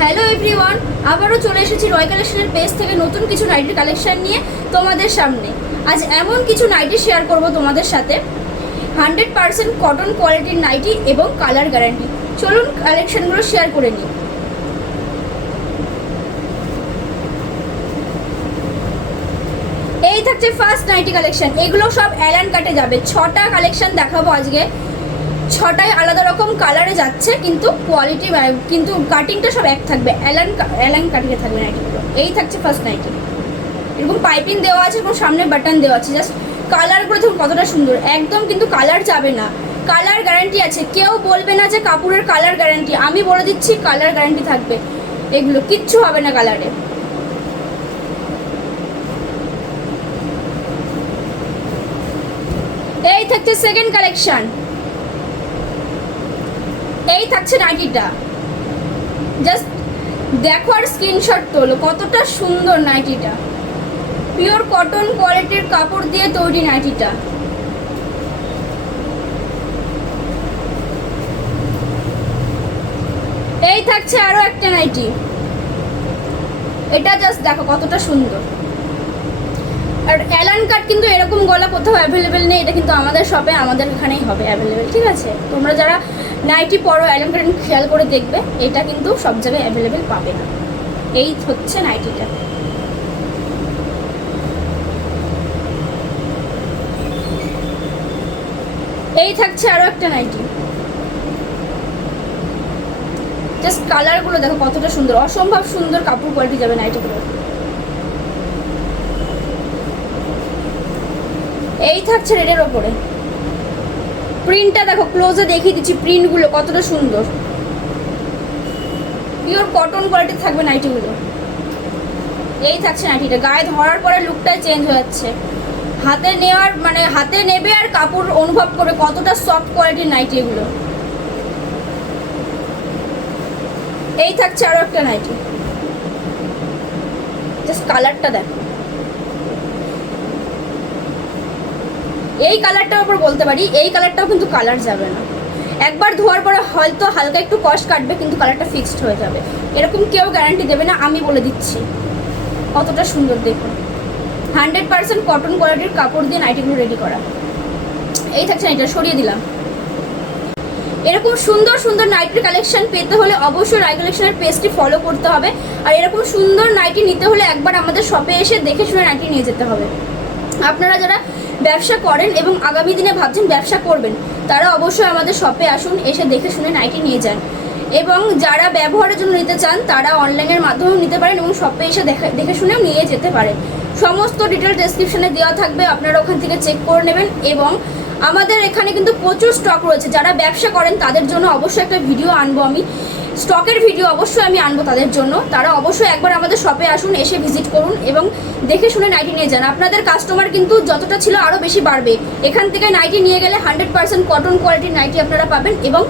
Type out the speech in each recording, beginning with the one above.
Hello everyone, আবারও চলে এসেছি রয় কালেকশনের পেজ থেকে নতুন কিছু নাইটির কালেকশন নিয়ে তোমাদের সামনে। আজ এমন কিছু নাইটি শেয়ার করব তোমাদের সাথে 100% কটন কোয়ালিটির নাইটি এবং কালার গ্যারান্টি। চলুন কালেকশনগুলো শেয়ার করে নিই। এই থাকছে ফার্স্ট নাইটি কালেকশন। এগুলো সব অ্যালান কাটে যাবে। 6টা কালেকশন দেখাবো আজকে। 6টায় আলাদা রকম কালারে যাচ্ছে, কিন্তু কোয়ালিটি কিন্তু কাটিংটা সব এক থাকবে। অ্যালান কাটিংয়ে থাকবে নাইটিগুলো। এই থাকছে ফার্স্ট নাইটি। এরকম পাইপিং দেওয়া আছে এবং সামনে বাটন দেওয়া আছে। জাস্ট কালারগুলো দেখুন কতটা সুন্দর। একদম কিন্তু কালার যাবে না, কালার গ্যারান্টি আছে। কেউ বলবে না যে কাপড়ের কালার গ্যারান্টি। আমি বলে দিচ্ছি কালার গ্যারান্টি থাকবে। এগুলো কিচ্ছু হবে না কালারে। এই থাকছে সেকেন্ড কালেকশন। এই থাকছে নাইটিটা। জাস্ট দেখো আর স্ক্রিনশট তোলো, কতটা সুন্দর নাইটিটা। পিওর কটন কোয়ালিটির কাপড় দিয়ে তৈরি নাইটিটা। এই থাকছে আরো একটা নাইটি। এটা জাস্ট দেখো কতটা সুন্দর। আর অ্যালান কাট কিন্তু এরকম গলা কোথাও অ্যাভেলেবেল নেই। এটা কিন্তু আমাদের শপে, আমাদের এখানেই হবে অ্যাভেলেবেল। ঠিক আছে, তোমরা যারা নাইটি পরো অ্যালান কাট খেয়াল করে দেখবে, এটা কিন্তু সব জায়গায় অ্যাভেলেবেল পাবে না। এই হচ্ছে নাইটিটা। এই থাকছে আরো একটা নাইটি। জাস্ট কালারগুলো দেখো কতটা সুন্দর, অসম্ভব সুন্দর কাপড় কোয়ালিটি যাবে নাইটিগুলো। এই থাকছে রেডের ওপরে। প্রিন্টটা দেখো, ক্লোজে দেখিয়ে দিচ্ছি প্রিন্টগুলো কতটা সুন্দর। পিওর কটন কোয়ালিটি থাকবে নাইটিগুলো। এই থাকছে নাইটিটা। গায়ে ধরার পরে লুকটাই চেঞ্জ হয়ে যাচ্ছে। হাতে নেওয়ার মানে হাতে নেবে আর কাপড় অনুভব করবে কতটা সফট কোয়ালিটির নাইটি এগুলো। এই থাকছে আরো একটা নাইটি। জাস্ট কালারটা দেখো। এই কালারটার উপর বলতে পারি এই কালারটাও কিন্তু কালার যাবে না। একবার ধোয়ার পরে হয়তো হালকা একটু কষ্ট কাটবে, কিন্তু কালারটা ফিক্সড হয়ে যাবে। এরকম কেউ গ্যারান্টি দেবে না, আমি বলে দিচ্ছি। কতটা সুন্দর দেখুন। 100% কটন কোয়ালিটির কাপড় দিয়ে নাইটিগুলো রেডি করা। এই থাকছে নাইটিটা, সরিয়ে দিলাম। এরকম সুন্দর সুন্দর নাইটির কালেকশন পেতে হলে অবশ্যই রায় কালেকশনের পেজটি ফলো করতে হবে। আর এরকম সুন্দর নাইটি নিতে হলে একবার আমাদের শপে এসে দেখে শুনে নাইটি নিয়ে যেতে হবে। আপনারা যারা ব্যবসা করেন এবং আগামী দিনে ভাবছেন ব্যবসা করবেন, তারা অবশ্যই আমাদের শপে আসুন, এসে দেখে শুনে নাইটি নিয়ে যান। এবং যারা ব্যবহারের জন্য নিতে চান, তারা অনলাইনের মাধ্যমেও নিতে পারেন এবং শপে এসে দেখে শুনেও নিয়ে যেতে পারেন। সমস্ত ডিটেল ডেসক্রিপশনে দেওয়া থাকবে, আপনারা ওখান থেকে চেক করে নেবেন। এবং আমাদের এখানে কিন্তু প্রচুর স্টক রয়েছে। যারা ব্যবসা করেন তাদের জন্য অবশ্যই একটা ভিডিও আনবো আমি, স্টকের ভিডিও অবশ্যই আমি আনবো তাদের জন্য। তারা অবশ্যই একবার আমাদের শপে আসুন, এসে ভিজিট করুন এবং দেখে শুনে নাইটি নিয়ে যান। আপনাদের কাস্টমার কিন্তু যতটা ছিল আরও বেশি বাড়বে। এখান থেকে নাইটি নিয়ে গেলে 100% কটন কোয়ালিটির নাইটি আপনারা পাবেন এবং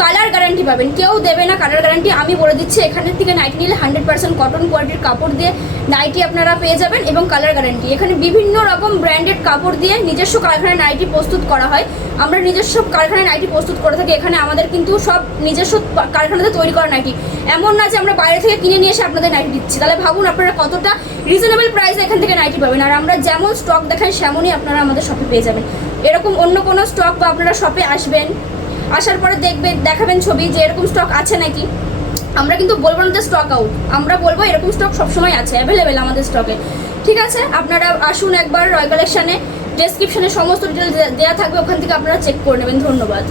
কালার গ্যারান্টি পাবেন। কেউ দেবে না কালার গ্যারান্টি, আমি বলে দিচ্ছি। এখানের থেকে নাইটি নিলে 100% কটন কোয়ালিটির কাপড় দিয়ে নাইটি আপনারা পেয়ে যাবেন এবং কালার গ্যারান্টি। এখানে বিভিন্ন রকম ব্র্যান্ডেড কাপড় দিয়ে নিজস্ব কারখানায় নাইটি প্রস্তুত করা হয়। আমরা নিজস্ব কারখানায় নাইটি প্রস্তুত করে থাকি। এখানে আমাদের কিন্তু সব নিজস্ব কারখানাতে তৈরি করা নাইটি। এমন না যে আমরা বাইরে থেকে কিনে নিয়ে এসে আপনাদের নাইটি দিচ্ছি। তাহলে ভাবুন আপনারা কতটা রিজনেবল প্রাইসে এখান থেকে নাইটি পাবেন। আর আমরা যেমন স্টক দেখাই সেমনই আপনারা আমাদের শপে পেয়ে যাবেন। এরকম অন্য কোনো স্টক বা আপনারা শপে আসবেন, আসার পরে দেখাবেন ছবি যে এরকম স্টক আছে নাকি। আমরা কিন্তু বলবো না যে স্টক আউট, আমরা বলবো এরকম স্টক সবসময় আছে, অ্যাভেলেবেল আমাদের স্টকে। ঠিক আছে, আপনারা আসুন একবার রয় কালেকশনে। ডেসক্রিপশনে সমস্ত ডিটেল দেওয়া থাকবে, ওখান থেকে আপনারা চেক করে নেবেন। ধন্যবাদ।